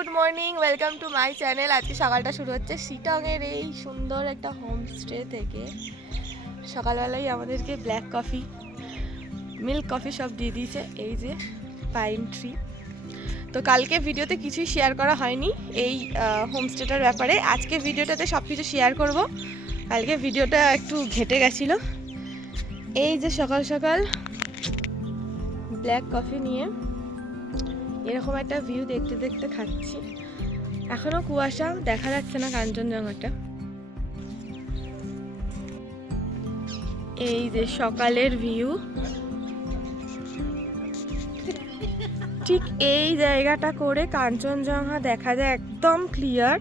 Good morning, welcome to my channel. আজকে সকালটা শুরু হচ্ছে শিটংয়ের এই সুন্দর একটা হোমস্টে থেকে। সকালবেলায় আমাদেরকে ব্ল্যাক কফি, মিল্ক কফি সব দিয়ে দিয়েছে। এই যে পাইন ট্রি। তো কালকে ভিডিওতে কিছুই শেয়ার করা হয়নি এই হোমস্টেটার ব্যাপারে। আজকে ভিডিওটাতে সব কিছু শেয়ার করব। কালকে ভিডিওটা একটু ঘেটে গেছিলো। এই যে সকাল সকাল ব্ল্যাক কফি নিয়ে এরকম একটা ভিউ দেখতে দেখতে খাচ্ছি। এখনো কুয়াশা, দেখা যাচ্ছে না কাঞ্চনজঙ্ঘাটা। এই যে সকালের ভিউ, ঠিক এই জায়গাটা করে কাঞ্চনজঙ্ঘা দেখা যায় একদম ক্লিয়ার,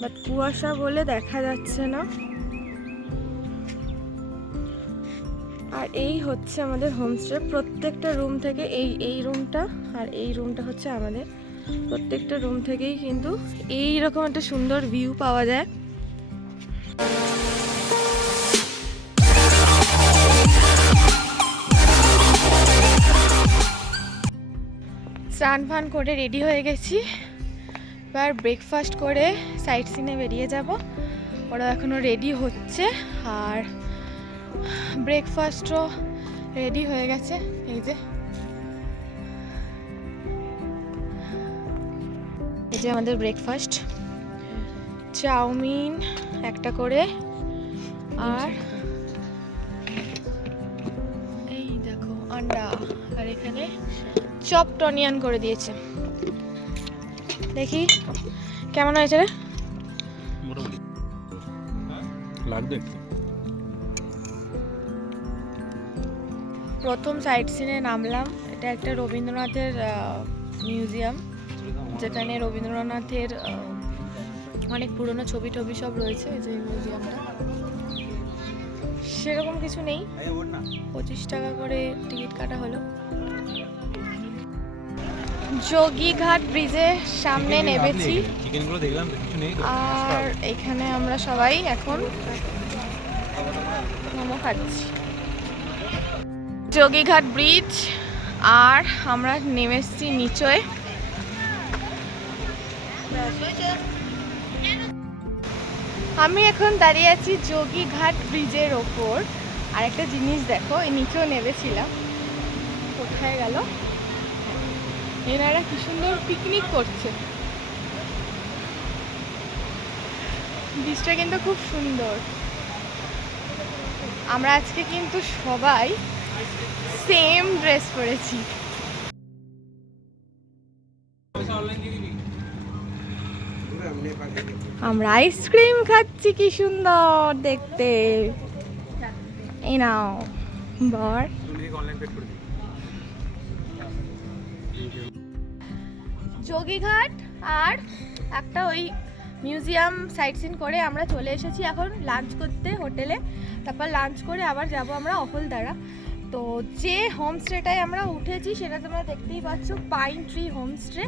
বাট কুয়াশা বলে দেখা যাচ্ছে না। আর এই হচ্ছে আমাদের হোমস্টে। প্রত্যেকটা রুম থেকে এই রুমটা আর এই রুমটা হচ্ছে আমাদের। প্রত্যেকটা রুম থেকেই কিন্তু এই রকম একটা সুন্দর ভিউ পাওয়া যায়। স্নান ফান করে রেডি হয়ে গেছি। এবার ব্রেকফাস্ট করে সাইট সিনে বেরিয়ে যাব। ওরা এখনো রেডি হচ্ছে, আর ব্রেকফাস্টও রেডি হয়ে গেছে। এই যে আমাদের ব্রেকফাস্ট, চাউমিন একটা করে, আর এই দেখো আন্ডা, আর এখানে চপড অনিয়ন করে দিয়েছে। দেখি কেমন হয়েছে রে। প্রথম সাইট সিনে নামলাম। এটা একটা রবীন্দ্রনাথের মিউজিয়াম, যেখানে রবীন্দ্রনাথের অনেক পুরনো ছবি টবি সব রয়েছে। এই যে মিউজিয়ামটা, সেরকম কিছু নেই, 25 টাকা করে টিকিট কাটা হলো। যোগীঘাট ব্রিজের সামনে নেমেছি, আর এখানে আমরা সবাই এখন মোমো খাচ্ছি। যোগীঘাট ব্রিজ, আর আমরা নেমেছি নিচে। আমি এখন দাঁড়িয়ে আছি যোগীঘাট ব্রিজের ওপর। আর একটা জিনিস দেখো, এই নিচেও নেমেছিলাম, কোথায় গেল? এনারা কি সুন্দর পিকনিক করছে। ব্রিজটা কিন্তু খুব সুন্দর। আমরা আজকে কিন্তু সবাই সেম ড্রেস পরেছি। আমরা আইসক্রিম খাচ্ছি, কি সুন্দর দেখতে। এই নাও বর। যোগীঘাট আর একটা ওই মিউজিয়াম সাইট সিন করে আমরা চলে এসেছি এখন লাঞ্চ করতে হোটেলে। তারপর লাঞ্চ করে আবার যাব আমরা অফলদারা। তো যে হোমস্টেটায় আমরা উঠেছি সেটা তোমরা দেখতেই পাচ্ছ, পাইন ট্রি হোমস্টে।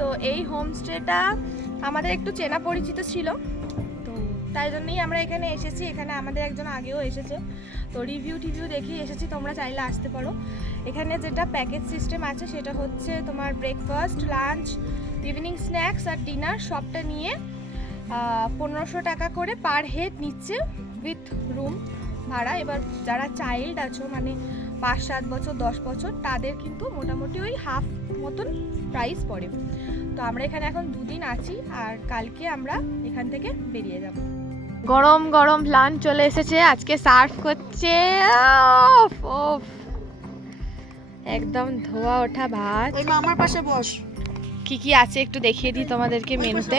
তো এই হোমস্টেটা আমাদের একটু চেনা পরিচিত ছিল, তো তাই জন্যই আমরা এখানে এসেছি। এখানে আমাদের একজন আগেও এসেছে, তো রিভিউ দেখি এসেছি। তোমরা চাইলে আসতে পারো। এখানে যেটা প্যাকেজ সিস্টেম আছে সেটা হচ্ছে তোমার ব্রেকফাস্ট, লাঞ্চ, ইভিনিং স্ন্যাক্স আর ডিনার সবটা নিয়ে 1500 টাকা করে পার হেড নিচ্ছে, উইথ রুম ভাড়া। এবার যারা চাইল্ড আছো, মানে 5-7 বছর 10 বছর, তাদের কিন্তু মোটামুটি ওই হাফ মতন প্রাইস পড়ে। তো আমরা এখানে এখন 2 দিন আছি, আর কালকে আমরা এখান থেকে বেরিয়ে যাব। গরম গরম লাঞ্চ চলে এসেছে, আজকে সার্ভ করছে একদম ধোয়া ওঠা ভাত। ওই মা আমার পাশে বস। কি কি আছে একটু দেখিয়ে দিই তোমাদেরকে মেনুতে।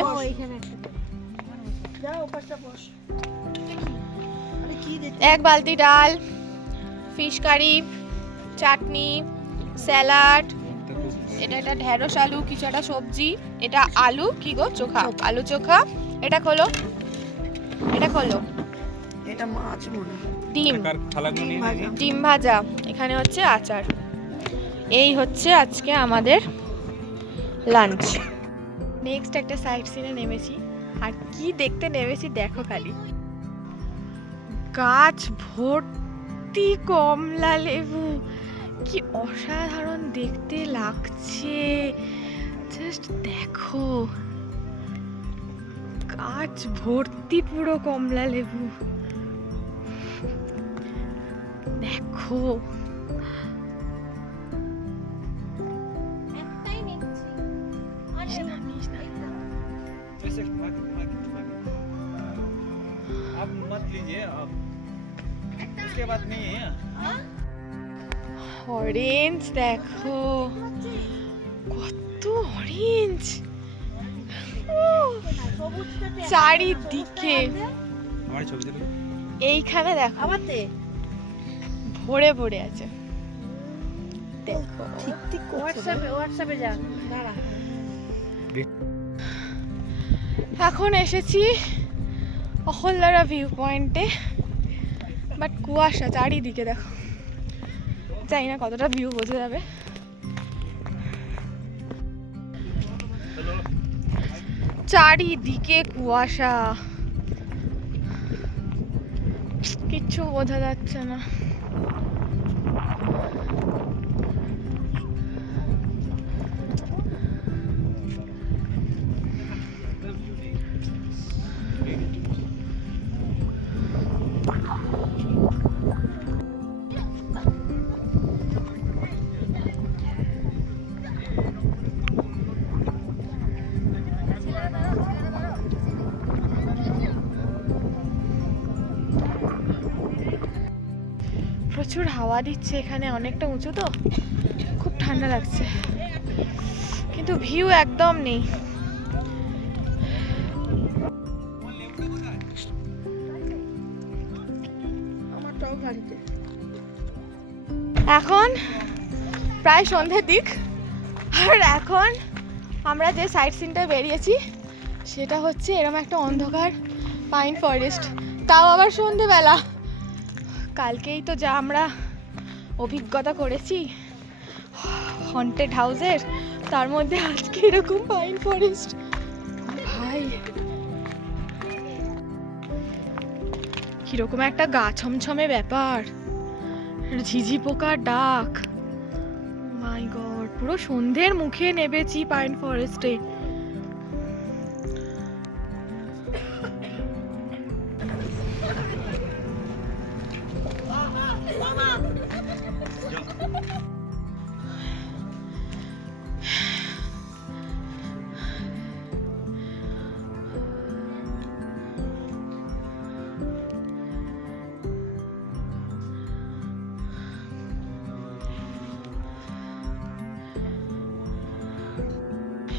এক বালতি ডাল, ফিশ কারি, চাটনি, স্যালাড, এটা একটা ঢেঁড়স আলু কিছু একটা সবজি, এটা আলু কি গো চোখা, আলু চোখা, এটা খোলো, এটা খোলো, এটা মাছ মনে হয়। ডিম ভাজা, এখানে হচ্ছে আচার। এই হচ্ছে আজকে আমাদের লাঞ্চ। নেক্সট একটা সাইট সিনে নেমেছি, আর কি দেখতে নেমেছি দেখো খালি। গাছ ভর্তি কমলা লেবু, কি অসাধারণ দেখতে লাগছে। জাস্ট দেখো, গাছ ভর্তি পুরো কমলা লেবু। দেখো आप मत लीजिए अब इसके बाद नहीं है। অরেঞ্জ, দেখো কত অরেঞ্জ চারিদিকে। हमारी छवि देखो। এইখানে দেখো আবার দে। ভরে ভরে আছে। দেখো ঠিক ঠিক হোয়াটসঅ্যাপে যা। দাঁড়া। এখন এসেছি অহলদারা ভিউ পয়েন্টে, বাট কুয়াশা চারিদিকে। দেখো, জানি না কতটা ভিউ বোঝা যাবে। চারিদিকে কুয়াশা, কিচ্ছু বোঝা যাচ্ছে না। প্রচুর হাওয়া দিচ্ছে এখানে, অনেকটা উঁচু তো, খুব ঠান্ডা লাগছে, কিন্তু ভিউ একদম নেই। আমারটাও গাড়িতে। এখন প্রায় সন্ধ্যের দিক, আর এখন আমরা যে সাইট সিনটা বেরিয়েছি সেটা হচ্ছে এরকম একটা অন্ধকার পাইন ফরেস্ট, তাও আবার সন্ধ্যেবেলা। কালকেই তো যা আমরা অভিজ্ঞতা করেছি হন্টেড হাউসের, তার মধ্যে আজকে এরকম পাইন ফরেস্ট। ভাই কিরকম একটা গা ছমছমে ব্যাপার, ঝিঝি পোকার ডাক। মাই গড, পুরো সন্ধ্যের মুখে নেমেছি পাইন ফরেস্টে।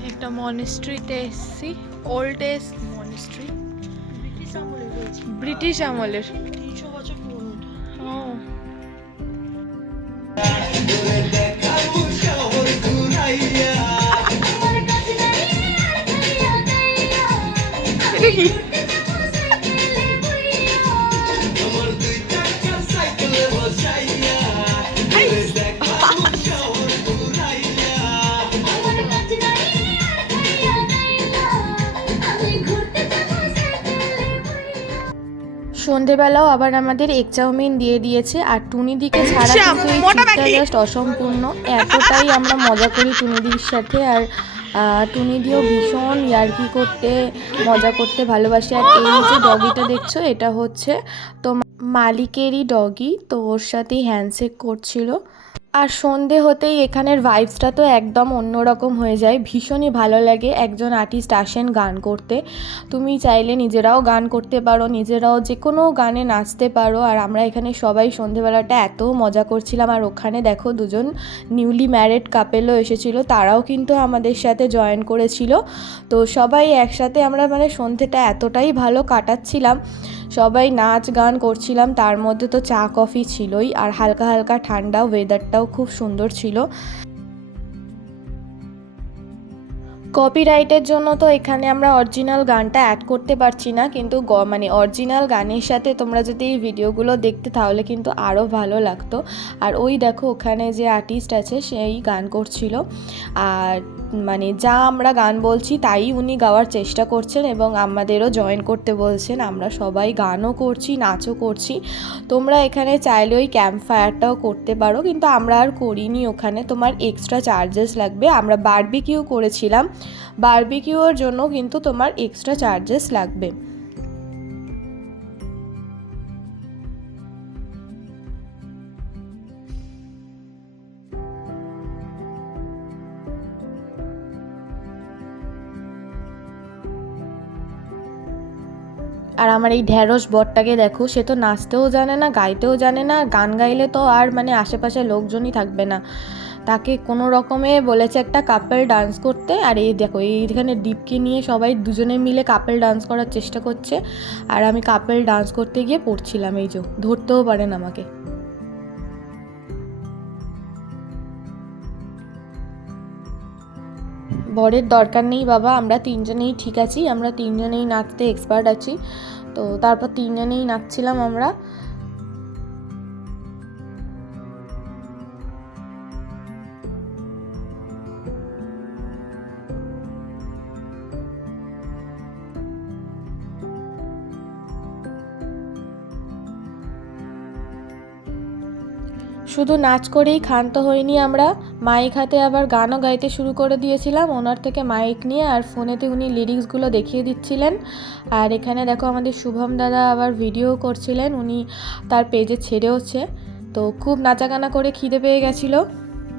একটা মনেস্ট্রিতে এসেছি, ওল্ড এজ মনেস্ট্রি, ব্রিটিশ আমলে হয়েছে। ব্রিটিশ আমলের। 300 বছর পুরনো। ও এটা কি? সন্ধেবেলাও আবার আমাদের এগ চাউমিন দিয়ে দিয়েছে, আর টুনিদিকে ছাড়া কিন্তু এই ট্রিপটা জাস্ট অসম্পূর্ণ। এতটাই আমরা মজা করি টুনিদির সাথে, আর টুনিদিও ভীষণ ইয়ার্কি করতে, মজা করতে ভালোবাসে। আর এই যে ডগিটা দেখছো, এটা হচ্ছে তো মালিকেরই ডগি, তো ওর সাথেই হ্যান্ডশেক করছিল। আর সন্ধে হতেই এখানের ভাইবসটা তো একদম অন্যরকম হয়ে যায়, ভীষণই ভালো লাগে। একজন আর্টিস্ট আসেন গান করতে, তুমি চাইলে নিজেরাও গান করতে পারো, নিজেরাও যে কোনো গানে নাচতে পারো। আর আমরা এখানে সবাই সন্ধেবেলাটা এত মজা করছিলাম। আর ওখানে দেখো দুজন নিউলি ম্যারিড কাপেলও এসেছিলো, তারাও কিন্তু আমাদের সাথে জয়েন করেছিল। তো সবাই একসাথে আমরা মানে সন্ধেটা এতটাই ভালো কাটাচ্ছিলাম, সবাই নাচ গান করছিলাম, তার মধ্যে তো চা কফি ছিলই, আর হালকা হালকা ঠান্ডা, ওয়েদারটাও খুব সুন্দর ছিল। কপিরাইটের জন্য তো এখানে আমরা অরিজিনাল গানটা অ্যাড করতে পারছি না, কিন্তু মানে অরিজিনাল গানের সাথে তোমরা যদি এই ভিডিওগুলো দেখতে তাহলে কিন্তু আরও ভালো লাগতো। আর ওই দেখো ওখানে যে আর্টিস্ট আছে সেই গান করছিল, আর মানে যা আমরা গান বলছি তাই উনি গাওয়ার চেষ্টা করছেন এবং আমাদেরও জয়েন করতে বলছেন। আমরা সবাই গানও করছি, নাচও করছি। তোমরা এখানে চাইলে ওই ক্যাম্প ফায়ারটাও করতে পারো, কিন্তু আমরা আর করিনি। ওখানে তোমার এক্সট্রা চার্জেস লাগবে। আমরা বারবিকিউ করেছিলাম, বারবিকিউর জন্য কিন্তু তোমার এক্সট্রা চার্জেস লাগবে। আর আমার এই ঢ্যাঁড়স বরটাকে দেখো, সে তো নাচতেও জানে না, গাইতেও জানে না। গান গাইলে তো আর মানে আশেপাশে লোকজনই থাকবে না। তাকে কোনো রকমে বলেছে একটা কাপল ডান্স করতে। আর এই দেখো, এইখানে দীপকে নিয়ে সবাই দুজনে মিলে কাপল ডান্স করার চেষ্টা করছে। আর আমি কাপল ডান্স করতে গিয়ে পড়ছিলাম, এই যে ধরতেও পারেন আমাকে। বরের দরকার নেই বাবা, আমরা তিনজনেই ঠিক আছি, আমরা তিনজনেই নাচতে এক্সপার্ট আছি। তো তারপর তিনজনেই নাচছিলাম আমরা। শুধু নাচ করেই ক্ষান্ত হইনি আমরা, মাইক হাতে আবার গানও গাইতে শুরু করে দিয়েছিলাম। ওনার থেকে মাইক নিয়ে আর ফোনেতে উনি লিরিক্সগুলো দেখিয়ে দিচ্ছিলেন। আর এখানে দেখো আমাদের শুভম দাদা আবার ভিডিও করছিলেন, উনি তার পেজে ছেড়েওছে। তো খুব নাচাগানা করে খিদে পেয়ে গেছিলো,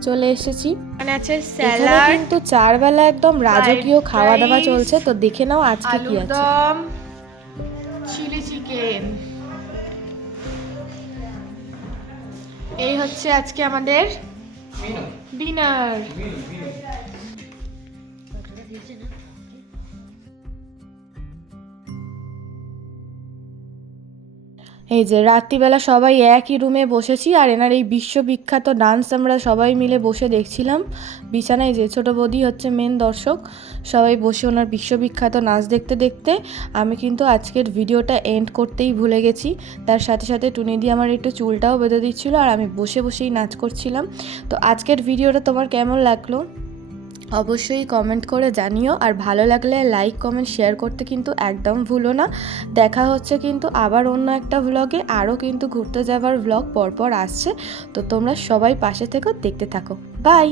চলে এসেছি। এখানে আছে স্যালাড, কিন্তু 4 বেলা একদম রাজকীয় খাওয়া দাওয়া চলছে। তো দেখে নাও আজকে কি আছে। আলুরদম, চিলি চিকেন, এই হচ্ছে আজকে আমাদের ডিনার। এই যে রাত্রিবেলা সবাই একই রুমে বসেছি, আর এনার এই বিশ্ববিখ্যাত ডান্স আমরা সবাই মিলে বসে দেখছিলাম বিছানায়। যে ছোটো বৌদি হচ্ছে মেন দর্শক, সবাই বসে ওনার বিশ্ববিখ্যাত নাচ দেখতে দেখতে। আমি কিন্তু আজকের ভিডিওটা এন্ড করতেই ভুলে গেছি। তার সাথে সাথে টুনিদি আমার একটু চুলটাও বেঁধে দিচ্ছিলো, আর আমি বসে বসেই নাচ করছিলাম। তো আজকের ভিডিওটা তোমার কেমন লাগলো অবশ্যই কমেন্ট করে জানিও। আর ভালো লাগলে লাইক, কমেন্ট, শেয়ার করতে কিন্তু একদম ভুলো না। দেখা হচ্ছে কিন্তু আবার অন্য একটা ভ্লগে। আরও কিন্তু ঘুরতে যাবার ভ্লগ পরপর আসছে। তো তোমরা সবাই পাশে থেকো, দেখতে থাকো। বাই।